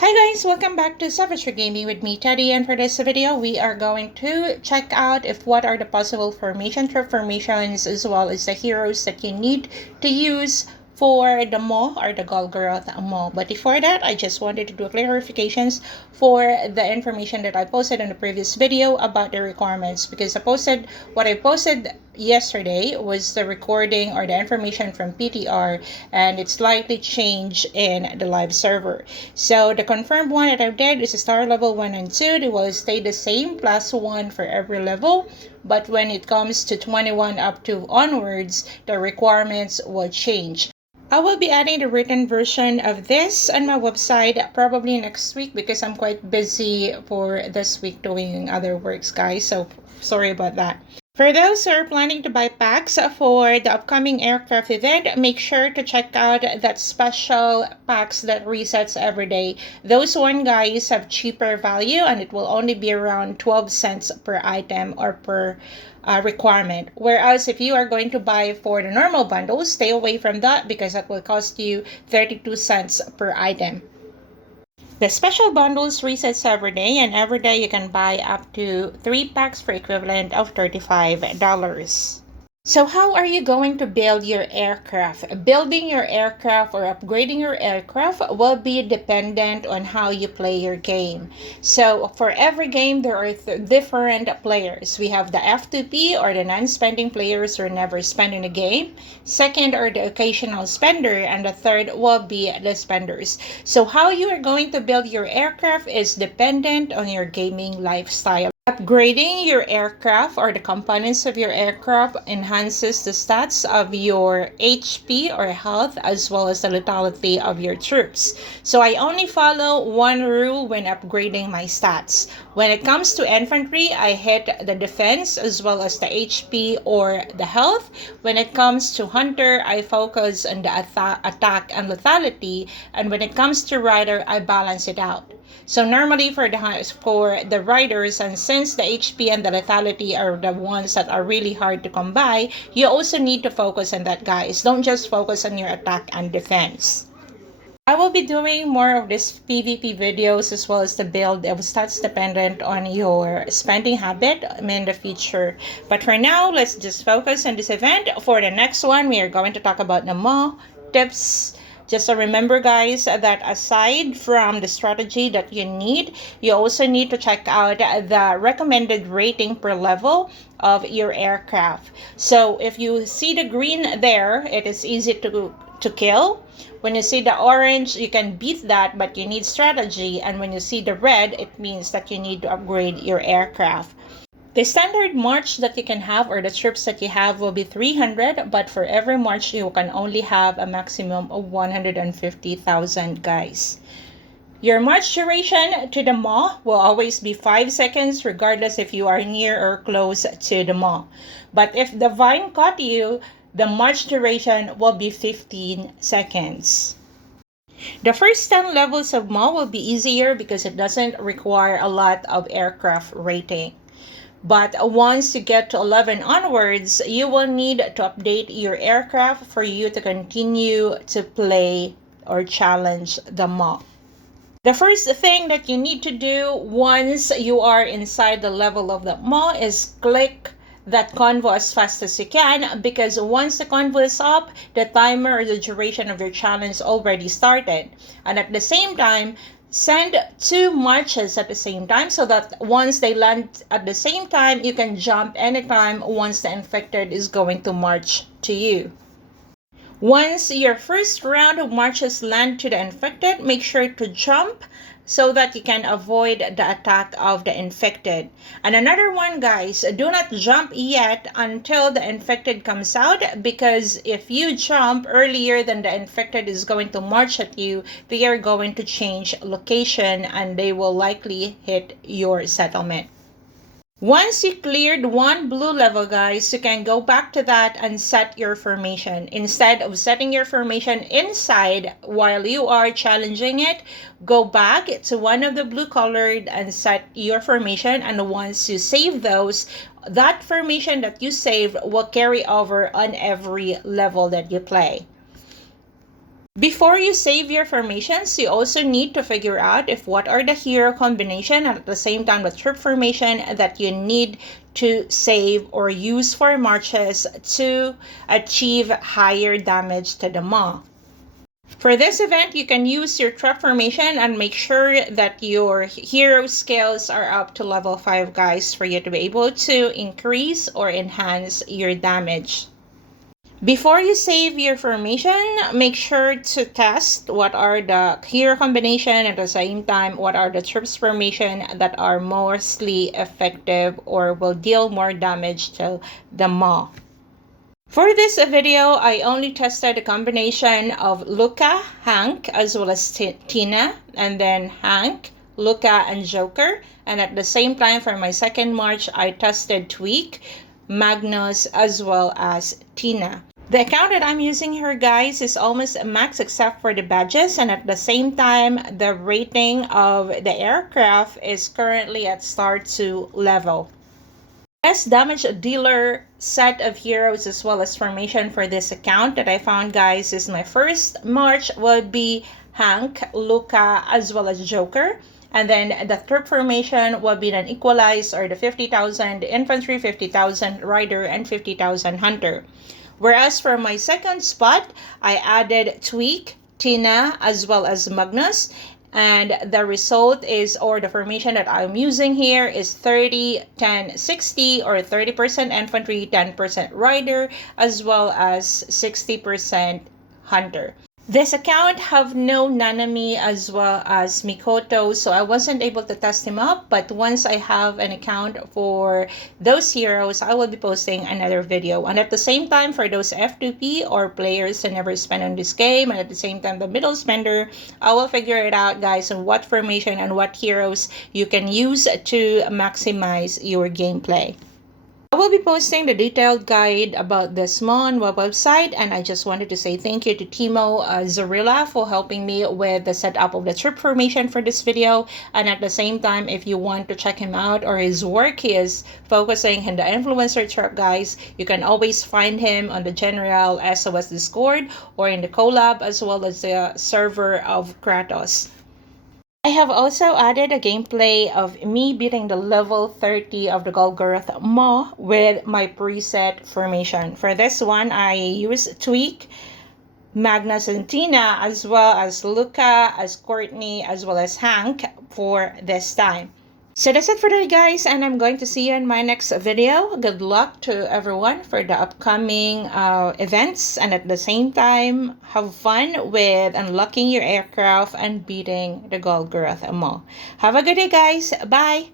Hi guys, welcome back to Savage Gaming with me, Teddy, and for this video, we are going to check out if what are the possible formation formations as well as the heroes that you need to use for the MAW or the Golgoroth MAW. But before that, I just wanted to do clarifications for the information that I posted in the previous video about the requirements, because what I posted yesterday was the recording or the information from PTR, and it's slightly changed in the live server. So the confirmed one that I did is star level 1 and 2. They will stay the same, plus 1 for every level. But when it comes to 21 up to onwards, the requirements will change. I will be adding the written version of this on my website probably next week, because I'm quite busy for this week doing other works, guys. So sorry about that. For those who are planning to buy packs for the upcoming aircraft event, make sure to check out that special packs that resets every day. Those one, guys, have cheaper value, and it will only be around 12 cents per item or per requirement. Whereas if you are going to buy for the normal bundles, stay away from that, because that will cost you 32 cents per item. The special bundles resets every day, and every day you can buy up to 3 packs for equivalent of $35. So how are you going to build your aircraft? Building your aircraft or upgrading your aircraft will be dependent on how you play your game. So for every game, there are different players. We have the F2P, or the non-spending players who are never spending the game. Second are the occasional spender, and the third will be the spenders. So how you are going to build your aircraft is dependent on your gaming lifestyle. Upgrading your aircraft or the components of your aircraft enhances the stats of your HP or health, as well as the lethality of your troops. So I only follow one rule when upgrading my stats. When it comes to infantry, I hit the defense as well as the HP or the health. When it comes to hunter, I focus on the attack and lethality. And when it comes to rider, I balance it out. So normally for the riders, and since the HP and the lethality are the ones that are really hard to come by, you also need to focus on that, guys. Don't just focus on your attack and defense. I will be doing more of these PvP videos as well as the build of stats dependent on your spending habit in the future. But for now, let's just focus on this event. For the next one, we are going to talk about the MAW tips. Just so remember, guys, that aside from the strategy that you need, you also need to check out the recommended rating per level of your aircraft. So if you see the green there, it is easy to kill. When you see the orange, you can beat that, but you need strategy. And when you see the red, it means that you need to upgrade your aircraft. The standard march that you can have, or the troops that you have, will be 300, but for every march you can only have a maximum of 150,000, guys. Your march duration to the MAW will always be 5 seconds, regardless if you are near or close to the MAW. But if the vine caught you, the march duration will be 15 seconds. The first 10 levels of MAW will be easier because it doesn't require a lot of aircraft rating. But once you get to 11 onwards, you will need to update your aircraft for you to continue to play or challenge the MAW. The first thing that you need to do once you are inside the level of the MAW is click that convo as fast as you can, because once the convo is up, the timer or the duration of your challenge already started. And at the same time, send 2 marches at the same time, so that once they land at the same time, you can jump anytime once the infected is going to march to you. Once your first round of marches land to the infected, make sure to jump so that you can avoid the attack of the infected. And another one, guys, do not jump yet until the infected comes out, because if you jump earlier than the infected is going to march at you, they are going to change location and they will likely hit your settlement. Once you cleared one blue level, guys, you can go back to that and set your formation. Instead of setting your formation inside while you are challenging it, go back to one of the blue colored and set your formation. And once you save those, that formation that you saved will carry over on every level that you play. Before you save your formations, you also need to figure out if what are the hero combination and at the same time the troop formation that you need to save or use for marches to achieve higher damage to the MAW. For this event, you can use your troop formation and make sure that your hero skills are up to level 5, guys, for you to be able to increase or enhance your damage. Before you save your formation, make sure to test what are the hero combination at the same time what are the troops formation that are mostly effective or will deal more damage to the MAW. For this video, I only tested a combination of Luca, Hank, as well as Tina, and then Hank, Luca, and Joker. And at the same time, for my second march, I tested Tweak, Magnus, as well as Tina. The account that I'm using here, guys, is almost max except for the badges, and at the same time, the rating of the aircraft is currently at star 2 level. Best damage dealer set of heroes as well as formation for this account that I found, guys, is my first march would be Hank, Luca, as well as Joker. And then the troop formation will be an equalized or the 50,000 infantry, 50,000 rider, and 50,000 hunter. Whereas for my second spot, I added Tweak, Tina, as well as Magnus. And the result is, or the formation that I'm using here is 30, 10, 60, or 30% infantry, 10% rider, as well as 60% hunter. This account have no Nanami as well as Mikoto, so I wasn't able to test him up, but once I have an account for those heroes, I will be posting another video. And at the same time, for those F2P or players that never spend on this game, and at the same time the middle spender, I will figure it out, guys, on what formation and what heroes you can use to maximize your gameplay. I will be posting the detailed guide about this MAW website, and I just wanted to say thank you to TEMO Zorilla for helping me with the setup of the troop formation for this video. And at the same time, if you want to check him out or his work, he is focusing in the influencer troop, guys. You can always find him on the general SOS Discord or in the collab as well as the server of Kratos. I have also added a gameplay of me beating the level 30 of the Golgoroth MAW with my preset formation. For this one, I use Tweak, Magnus and Tina, as well as Luca, as Courtney, as well as Hank for this time. So that's it for today, guys, and I'm going to see you in my next video. Good luck to everyone for the upcoming events, and at the same time, have fun with unlocking your aircraft and beating the Golgoroth MAW. Have a good day, guys. Bye!